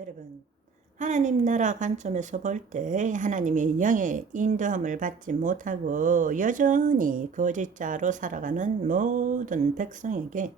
여러분, 하나님 나라 관점에서 볼 때 하나님의 영의 인도함을 받지 못하고 여전히 거짓자로 살아가는 모든 백성에게,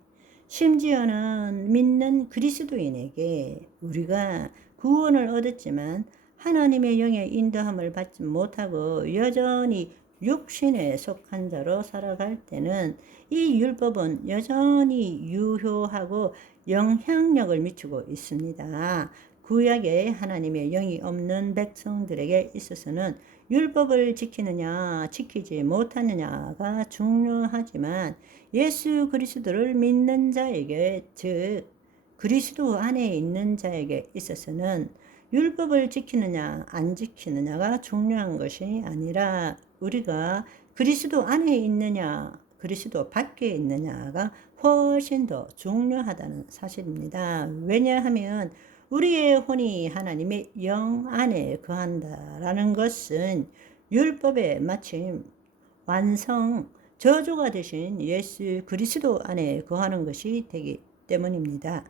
심지어는 믿는 그리스도인에게 우리가 구원을 얻었지만 하나님의 영의 인도함을 받지 못하고 여전히 육신에 속한 자로 살아갈 때는 이 율법은 여전히 유효하고 영향력을 미치고 있습니다. 구약에 하나님의 영이 없는 백성들에게 있어서는 율법을 지키느냐 지키지 못하느냐가 중요하지만, 예수 그리스도를 믿는 자에게, 즉 그리스도 안에 있는 자에게 있어서는 율법을 지키느냐 안 지키느냐가 중요한 것이 아니라, 우리가 그리스도 안에 있느냐 그리스도 밖에 있느냐가 훨씬 더 중요하다는 사실입니다. 왜냐하면 우리의 혼이 하나님의 영 안에 거한다라는 것은 율법의 마침 완성, 저주가 되신 예수 그리스도 안에 거하는 것이 되기 때문입니다.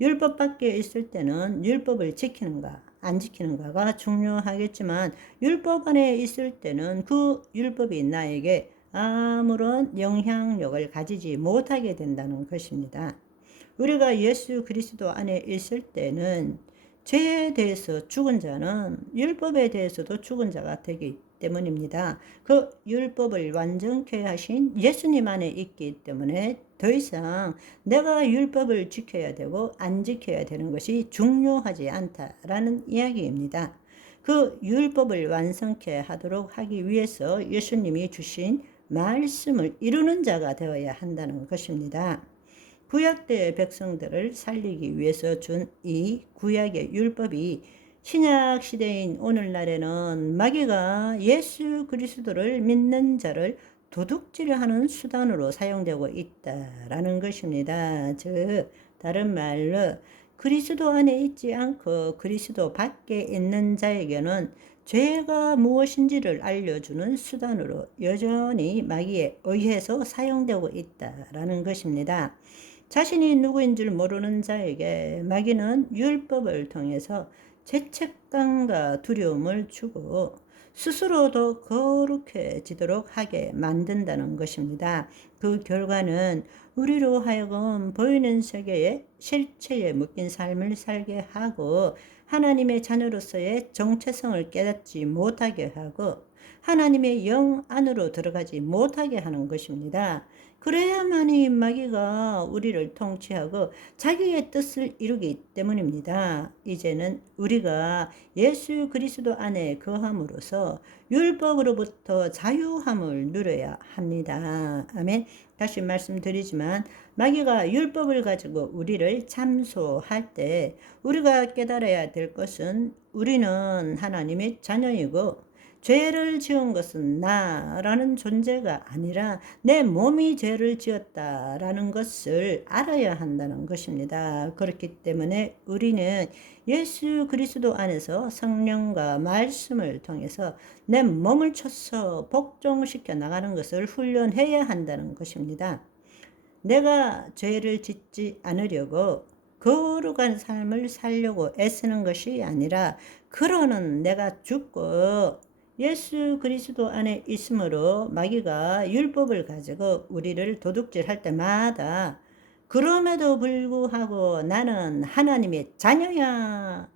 율법 밖에 있을 때는 율법을 지키는가 안 지키는가가 중요하겠지만, 율법 안에 있을 때는 그 율법이 나에게 아무런 영향력을 가지지 못하게 된다는 것입니다. 우리가 예수 그리스도 안에 있을 때는 죄에 대해서 죽은 자는 율법에 대해서도 죽은 자가 되기 때문입니다. 그 율법을 완전케 하신 예수님 안에 있기 때문에 더 이상 내가 율법을 지켜야 되고 안 지켜야 되는 것이 중요하지 않다라는 이야기입니다. 그 율법을 완성케 하도록 하기 위해서 예수님이 주신 말씀을 이루는 자가 되어야 한다는 것입니다. 구약 때의 백성들을 살리기 위해서 준 이 구약의 율법이 신약 시대인 오늘날에는 마귀가 예수 그리스도를 믿는 자를 도둑질하는 수단으로 사용되고 있다라는 것입니다. 즉 다른 말로 그리스도 안에 있지 않고 그리스도 밖에 있는 자에게는 죄가 무엇인지를 알려주는 수단으로 여전히 마귀에 의해서 사용되고 있다라는 것입니다. 자신이 누구인 줄 모르는 자에게 마귀는 율법을 통해서 죄책감과 두려움을 주고 스스로도 거룩해지도록 하게 만든다는 것입니다. 그 결과는 우리로 하여금 보이는 세계에 실체에 묶인 삶을 살게 하고 하나님의 자녀로서의 정체성을 깨닫지 못하게 하고 하나님의 영 안으로 들어가지 못하게 하는 것입니다. 그래야만이 마귀가 우리를 통치하고 자기의 뜻을 이루기 때문입니다. 이제는 우리가 예수 그리스도 안에 거함으로써 율법으로부터 자유함을 누려야 합니다. 아멘. 다시 말씀드리지만 마귀가 율법을 가지고 우리를 참소할 때 우리가 깨달아야 될 것은, 우리는 하나님의 자녀이고 죄를 지은 것은 나라는 존재가 아니라 내 몸이 죄를 지었다라는 것을 알아야 한다는 것입니다. 그렇기 때문에 우리는 예수 그리스도 안에서 성령과 말씀을 통해서 내 몸을 쳐서 복종시켜 나가는 것을 훈련해야 한다는 것입니다. 내가 죄를 짓지 않으려고 거룩한 삶을 살려고 애쓰는 것이 아니라, 그러는 내가 죽고 예수 그리스도 안에 있으므로 마귀가 율법을 가지고 우리를 도둑질할 때마다 그럼에도 불구하고 나는 하나님의 자녀야,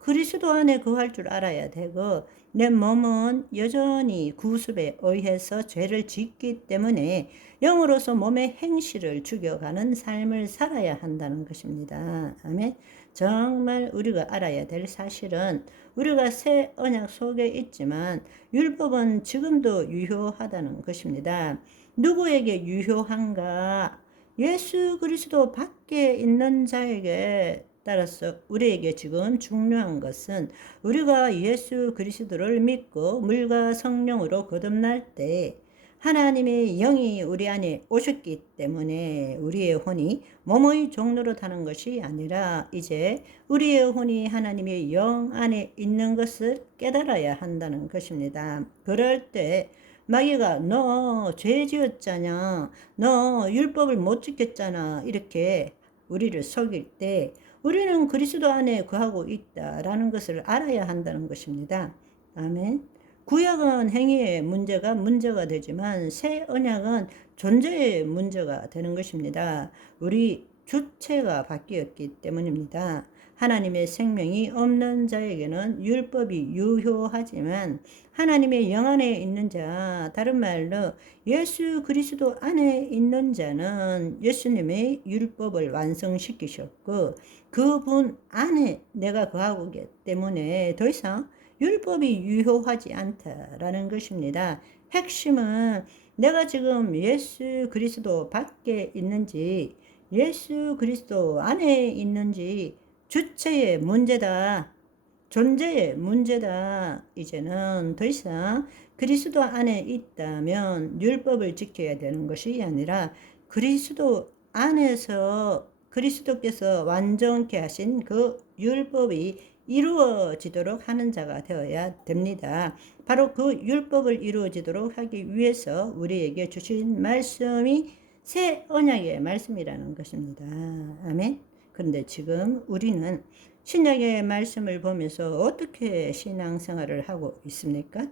그리스도 안에 거할 줄 알아야 되고, 내 몸은 여전히 구습에 의해서 죄를 짓기 때문에 영으로서 몸의 행실을 죽여가는 삶을 살아야 한다는 것입니다. 아멘. 정말 우리가 알아야 될 사실은, 우리가 새 언약 속에 있지만 율법은 지금도 유효하다는 것입니다. 누구에게 유효한가? 예수 그리스도 밖에 있는 자에게. 따라서 우리에게 지금 중요한 것은, 우리가 예수 그리스도를 믿고 물과 성령으로 거듭날 때 하나님의 영이 우리 안에 오셨기 때문에 우리의 혼이 몸의 종로로 타는 것이 아니라, 이제 우리의 혼이 하나님의 영 안에 있는 것을 깨달아야 한다는 것입니다. 그럴 때 마귀가 너 죄 지었잖아, 너 율법을 못 지켰잖아, 이렇게 우리를 속일 때 우리는 그리스도 안에 거하고 있다라는 것을 알아야 한다는 것입니다. 아멘. 구약은 행위의 문제가 되지만 새 언약은 존재의 문제가 되는 것입니다. 우리 주체가 바뀌었기 때문입니다. 하나님의 생명이 없는 자에게는 율법이 유효하지만 하나님의 영 안에 있는 자, 다른 말로 예수 그리스도 안에 있는 자는 예수님의 율법을 완성시키셨고 그분 안에 내가 거하고 있기 때문에 더 이상 율법이 유효하지 않다라는 것입니다. 핵심은 내가 지금 예수 그리스도 밖에 있는지 예수 그리스도 안에 있는지 주체의 문제다. 존재의 문제다. 이제는 더 이상 그리스도 안에 있다면 율법을 지켜야 되는 것이 아니라 그리스도 안에서 그리스도께서 완전케 하신 그 율법이 이루어지도록 하는 자가 되어야 됩니다. 바로 그 율법을 이루어지도록 하기 위해서 우리에게 주신 말씀이 새 언약의 말씀이라는 것입니다. 아멘. 그런데 지금 우리는 신약의 말씀을 보면서 어떻게 신앙생활을 하고 있습니까?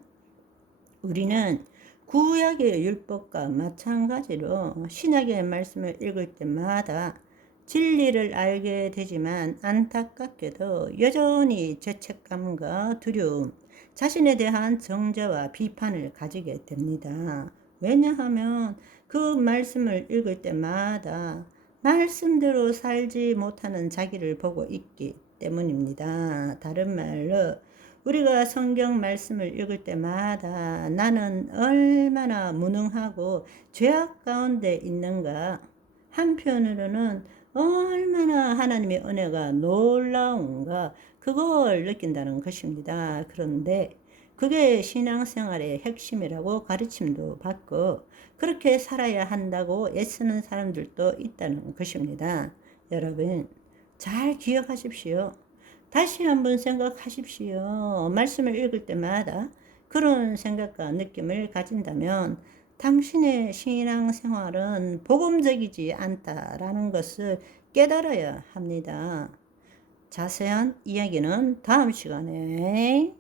우리는 구약의 율법과 마찬가지로 신약의 말씀을 읽을 때마다 진리를 알게 되지만 안타깝게도 여전히 죄책감과 두려움, 자신에 대한 정죄와 비판을 가지게 됩니다. 왜냐하면 그 말씀을 읽을 때마다 말씀대로 살지 못하는 자기를 보고 있기 때문입니다. 다른 말로 우리가 성경 말씀을 읽을 때마다 나는 얼마나 무능하고 죄악 가운데 있는가, 한편으로는 얼마나 하나님의 은혜가 놀라운가 그걸 느낀다는 것입니다. 그런데 그게 신앙생활의 핵심이라고 가르침도 받고 그렇게 살아야 한다고 애쓰는 사람들도 있다는 것입니다. 여러분 잘 기억하십시오. 다시 한번 생각하십시오. 말씀을 읽을 때마다 그런 생각과 느낌을 가진다면 당신의 신앙생활은 복음적이지 않다라는 것을 깨달아야 합니다. 자세한 이야기는 다음 시간에